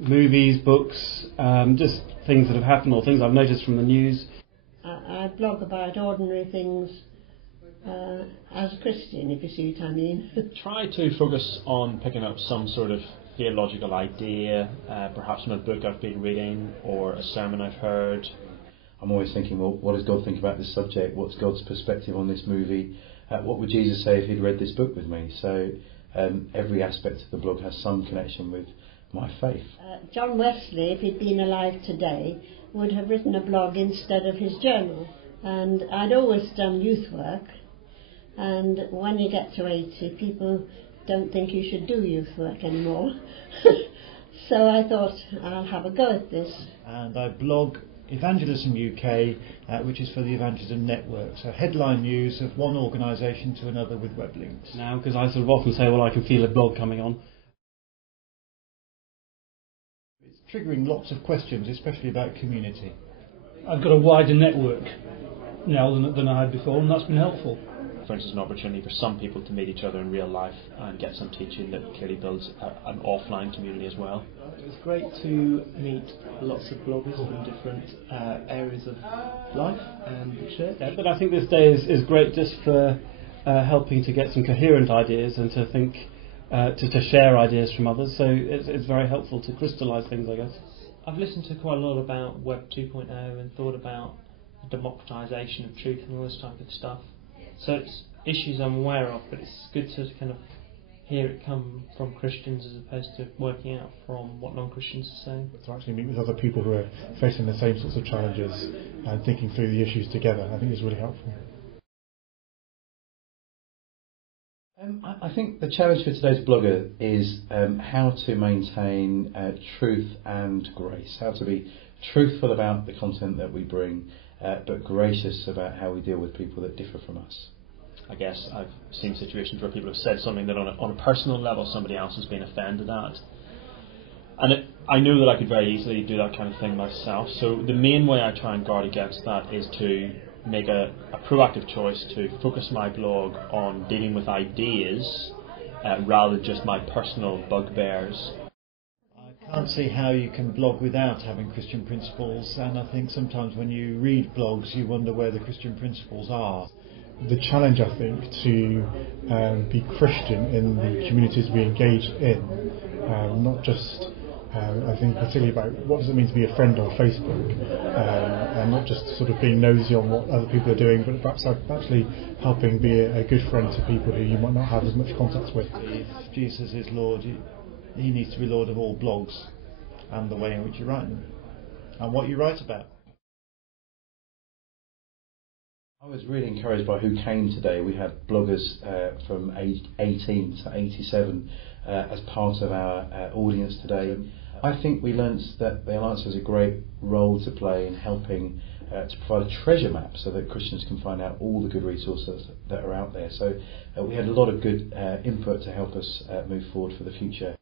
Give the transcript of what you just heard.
movies, books, just things that have happened or things I've noticed from the news. I blog about ordinary things as a Christian, if you see what I mean. Try to focus on picking up some sort of theological idea, perhaps from a book I've been reading or a sermon I've heard. I'm always thinking, well, what does God think about this subject? What's God's perspective on this movie? What would Jesus say if he'd read this book with me? So every aspect of the blog has some connection with my faith. John Wesley, if he'd been alive today, would have written a blog instead of his journal. And I'd always done youth work, and when you get to 80, people don't think you should do youth work anymore. So I thought, I'll have a go at this. And I blog Evangelism UK, which is for the Evangelism Network. So headline news of one organisation to another with web links. Now, because I sort of often say, well, I can feel a blog coming on. It's triggering lots of questions, especially about community. I've got a wider network now than I had before, and that's been helpful. For instance, an opportunity for some people to meet each other in real life and get some teaching that clearly builds an offline community as well. It's great to meet lots of bloggers from different areas of life and the church. Yeah, but I think this day is great just for helping to get some coherent ideas and to think, to share ideas from others. So it's very helpful to crystallise things, I guess. I've listened to quite a lot about Web 2.0 and thought about the democratisation of truth and all this type of stuff. So it's issues I'm aware of, but it's good to kind of hear it come from Christians as opposed to working out from what non-Christians are saying. To actually meet with other people who are facing the same sorts of challenges and thinking through the issues together, I think is really helpful. I think the challenge for today's blogger is how to maintain truth and grace, how to be truthful about the content that we bring, but gracious about how we deal with people that differ from us. I guess I've seen situations where people have said something that on a personal level somebody else has been offended at. And I know that I could very easily do that kind of thing myself. So the main way I try and guard against that is to make a proactive choice to focus my blog on dealing with ideas rather than just my personal bugbears. I can't see how you can blog without having Christian principles, and I think sometimes when you read blogs you wonder where the Christian principles are. The challenge, I think, to be Christian in the communities we engage in, not just, I think, particularly about what does it mean to be a friend on Facebook, and not just sort of being nosy on what other people are doing, but perhaps actually helping be a good friend to people who you might not have as much contact with. If Jesus is Lord, he needs to be Lord of all blogs and the way in which you write them and what you write about. I was really encouraged by who came today. We had bloggers from age 18 to 87 as part of our audience today. I think we learnt that the Alliance has a great role to play in helping to provide a treasure map so that Christians can find out all the good resources that are out there. So we had a lot of good input to help us move forward for the future